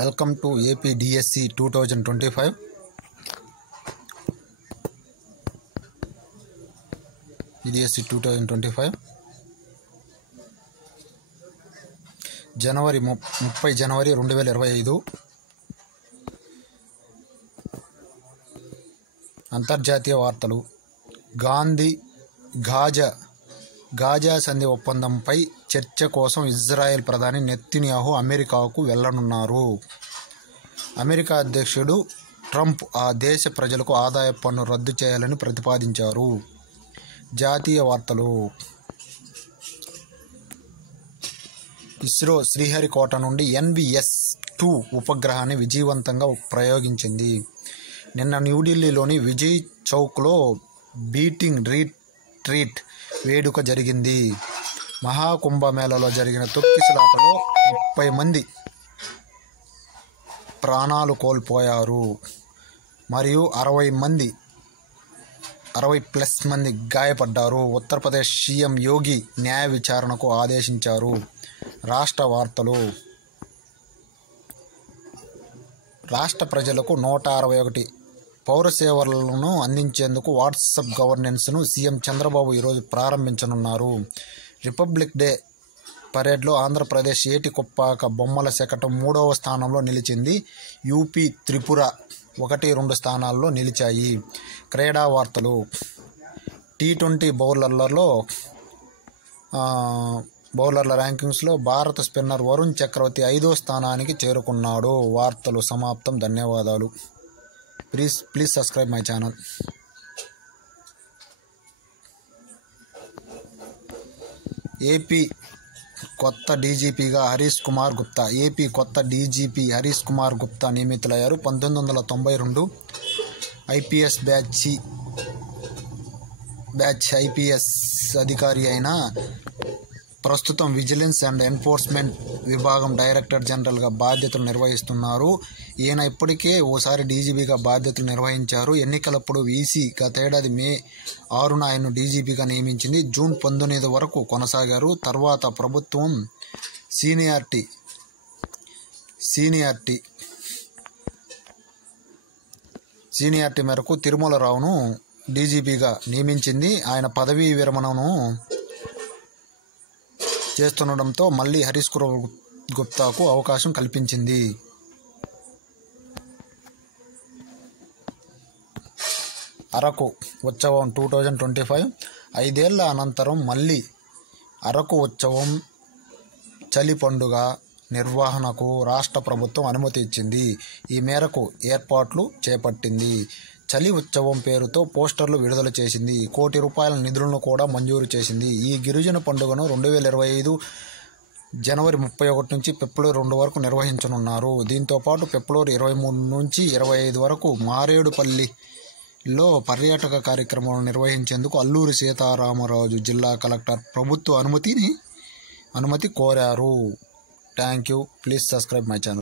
Welcome to AP DSC 2025. DSC 2025 జనవరి 30 జనవరి 2025. అంతర్జాతీయ వార్తలు. Gaza సంధి ఒప్పందంపై చర్చ కోసం ఇజ్రాయెల్ ప్రధాని నెతన్యాహు అమెరికాకు వెళ్లనున్నారు. అమెరికా అధ్యక్షుడు ట్రంప్ ఆ దేశ ప్రజలకు ఆదాయ పన్ను రద్దు చేయాలని ప్రతిపాదించారు. జాతీయ వార్తలు. ఇస్రో శ్రీహరికోట నుండి NVS-2 ఉపగ్రహాన్ని విజయవంతంగా ప్రయోగించింది. నిన్న న్యూఢిల్లీలోని విజయ్ చౌక్లో బీటింగ్ రిట్రీట్ వేడుక జరిగింది. మహాకుంభమేళలో జరిగిన తొక్కిసలాటలో 30 మంది ప్రాణాలు కోల్పోయారు మరియు 60+ మంది గాయపడ్డారు. ఉత్తరప్రదేశ్ సీఎం యోగి న్యాయ విచారణకు ఆదేశించారు. రాష్ట్ర వార్తలు. రాష్ట్ర ప్రజలకు 161 పౌర సేవలను అందించేందుకు వాట్సాప్ గవర్నెన్స్ను సీఎం చంద్రబాబు ఈరోజు ప్రారంభించనున్నారు. రిపబ్లిక్ డే పరేడ్లో ఆంధ్రప్రదేశ్ ఏటికొప్పాక బొమ్మల శకటం 3వ స్థానంలో నిలిచింది. యూపీ, త్రిపుర 1-2 స్థానాల్లో నిలిచాయి. క్రీడా వార్తలు. T20 బౌలర్ల ర్యాంకింగ్స్లో భారత స్పిన్నర్ వరుణ్ చక్రవర్తి 5వ స్థానానికి చేరుకున్నాడు. వార్తలు సమాప్తం. ధన్యవాదాలు. Please subscribe my channel. AP కొత్త డీజీపీగా హరీష్ కుమార్ గుప్తా. ఏపీ కొత్త డీజీపీ హరీష్ కుమార్ గుప్తా నియమితులయ్యారు. 1992 ఐపీఎస్ బ్యాచ్ ఐపీఎస్ అధికారి అయిన ప్రస్తుతం విజిలెన్స్ అండ్ ఎన్ఫోర్స్మెంట్ విభాగం డైరెక్టర్ జనరల్గా బాధ్యతలు నిర్వహిస్తున్నారు. ఈయన ఇప్పటికే ఓసారి డీజీపీగా బాధ్యతలు నిర్వహించారు. ఎన్నికలప్పుడు ఈసీ గతేడాది మే 6న ఆయన్ను డీజీపీగా నియమించింది. జూన్ 19 వరకు కొనసాగారు. తర్వాత ప్రభుత్వం సీనియారిటీ మేరకు తిరుమలరావును డీజీపీగా నియమించింది. ఆయన పదవీ విరమణను చేస్తుండటంతో మళ్ళీ హరీష్ గుప్తాకు అవకాశం కల్పించింది. అరకు ఉత్సవం 2025. 5 ఏళ్ల అనంతరం మళ్ళీ అరకు ఉత్సవం చలి పండుగ నిర్వహణకు రాష్ట్ర ప్రభుత్వం అనుమతి ఇచ్చింది. ఈ మేరకు ఏర్పాట్లు చేపట్టింది. చలి ఉత్సవం పేరుతో పోస్టర్లు విడుదల చేసింది. ₹1 కోటి నిధులను కూడా మంజూరు చేసింది. ఈ గిరిజన పండుగను 2025 జనవరి 31 నుంచి ఫిబ్రవరి 2 వరకు నిర్వహించనున్నారు. దీంతోపాటు ఫిబ్రవరి 23 నుంచి 25 వరకు మారేడుపల్లిలో పర్యాటక కార్యక్రమాలు నిర్వహించేందుకు అల్లూరి సీతారామరాజు జిల్లా కలెక్టర్ ప్రభుత్వ అనుమతి కోరారు. Thank you. Please subscribe my channel.